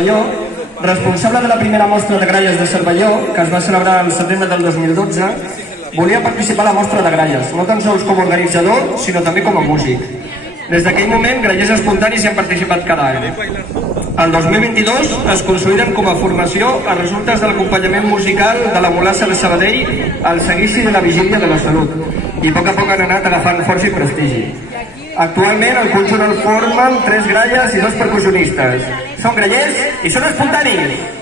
Cervelló, responsable de la primera mostra de gralles de Cervelló, que es va celebrar el setembre del 2012, volia participar a la mostra de gralles, no tan sols com a organitzador, sinó també com a músic. Des d'aquell moment, grallers espontanis hi han participat cada any. El 2022 es consoliden com a formació els resultats de l'acompanyament musical de la Mulassa de Sabadell al seguici de la Vigília de la Salut, i a poc han anat agafant força i prestigi. Actualment el conjunt el formen 3 gralles i 2 percussionistes. Són grallers i són espontanis!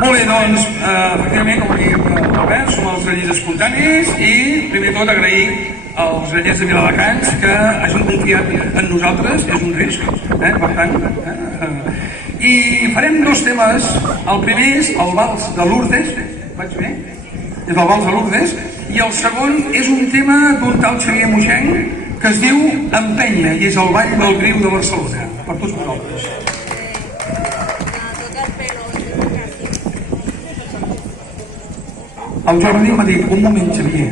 Molt bé, doncs, efectivament, com ha dit Albert, som els grallers espontanis i, primer de tot, agrair als grallers de Viladecans que hagin confiat en nosaltres, és un risc, per tant. I farem 2 temes. El primer és el vals de Lourdes, vaig bé? És el vals de Lourdes, i el segon és un tema d'un tal Xavier Moixenc que es diu Empenya, i és el ball del Griu de Barcelona, per tots vosaltres. El Jordi m'ha dit, un moment, Xavier.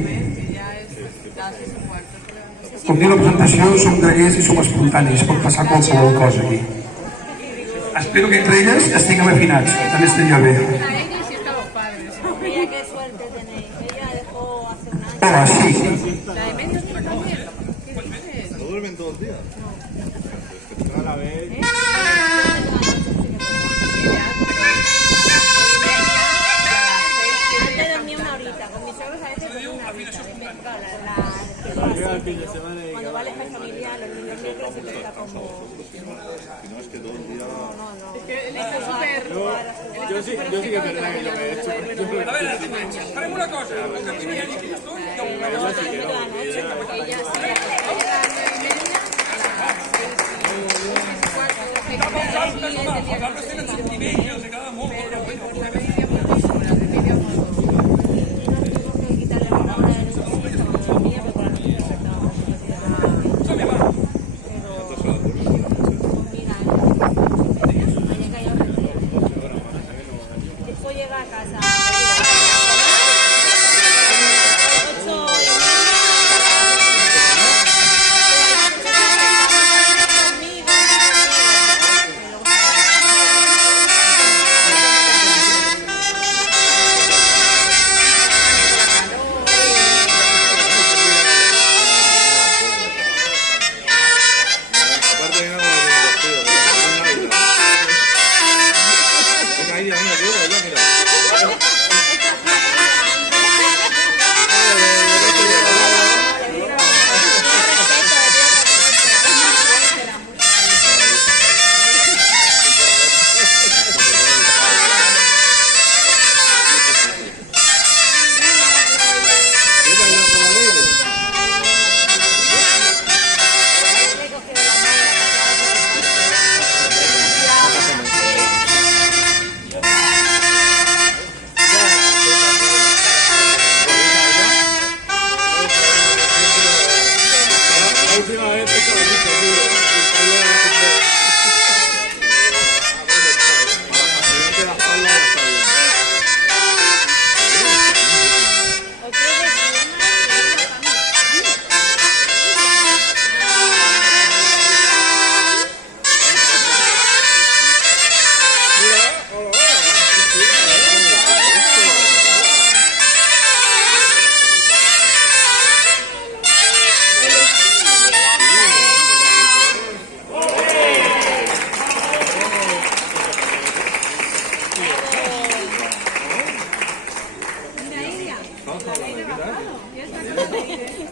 Com diu la presentació, som grallers i som espontanis, pot passar qualsevol cosa aquí. Espero que entre elles estiguem afinats, també estaria bé. Hola, sí. ¿No duermen todo el día? Rara vez. Antes dormía una horita, con mis suegros a veces dormía una horita. Cuando va a la familia, los niños negros siempre está como... Si no, es que todo el día... No. Es que él está súper... Yo sí que es verdad que yo me he hecho. A ver, farem una cosa, que aquí no hi hagi cristó, hi ha un els altres tenen sentiment i els agrada molt,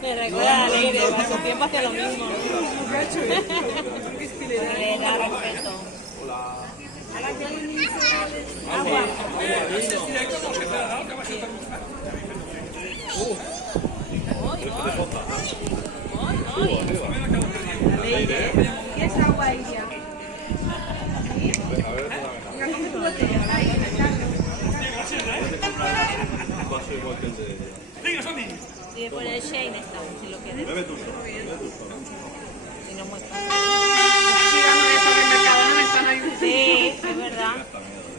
Me recuerda a Leire, con su tiempo hace lo mismo. Le da respeto. Agua. igual que el de ella. Vinga, som-hi! Y por el Shane está, si lo quieres. Bebe tú solo, bebe tú solo. Si no muestra. Sí, vamos a ver sobre el mercado, no me están ahí. Sí, es verdad. Esta mierda.